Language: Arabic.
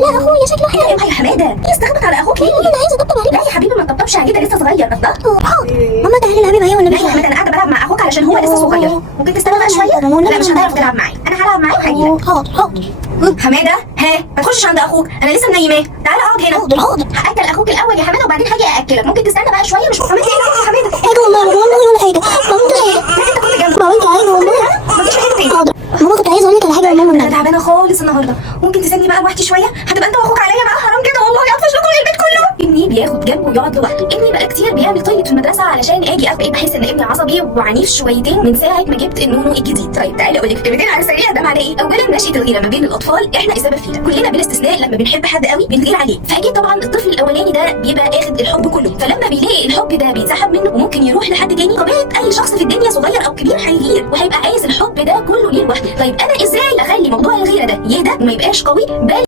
لا اخويا شكله حلو. ايوه يا حماده، ايه استخبط على اخوك ليه؟ انا عايزه اطبطب عليه. لا يا حبيبي ما تطبطبش عليه، ده لسه صغير. الله. ماما تعالي العبي معايا ولا لا يا حماده، انا قاعده بلعب مع اخوك علشان هو لسه صغير. ممكن تستنى بقى شويه؟ لا مش هتعرف تلعب معايا، انا هلعب معاه وهجيلك. حاضر. حماده ها، ما تخشش عند اخوك، انا لسه منيماه. تعالى اقعد هنا. حاضر. هاكل اخوك الاول يا حماده وبعدين هاجي ااكلك. ممكن تستنى بقى شويه. مش حماده ايه يا حماده؟ حاجه والله ولا حاجه. ماما لا انت كنت جنبي. بابا انت عايزه والله. ما تجيش هنا تاني. حاضر. ماما كنت عايزه اقول لك على حاجه والله. انا تعبانه خالص النهارده. ممكن تسيبني بقى لوحدي شويه؟ هتبقى انت واخوك عليا بقى، حرام كده والله. اطفش لكم البيت كله. ابني بياخد جنبه ويقعد لوحده. ابني بقى كتير بيعمل تويلت في المدرسه علشان اجي بقيت بحس ان ابني عصبي وعنيف شويتين من ساعه ما جبت النونو الجديد. طيب تعالي اقول لك كلمتين على السريع. ده معناه ايه؟ اولا نشأة الغيره ما بين الاطفال احنا السبب فيها كلنا بلا استثناء. لما بنحب حد قوي بنغير عليه، فاكيد طبعا الطفل الاولاني ده بيبقى اخد الحب كله، فلما بيلاقي الحب ده بيتسحب منه وممكن يروح لحد تاني، طبيعه اي شخص في الدنيا صغير او كبير هيغير وهيبقى عايز الحب ده كله ليه لوحده. طيب انا ازاي اخلي موضوع الغيره ده يهدى وما يبقاش قوي، بل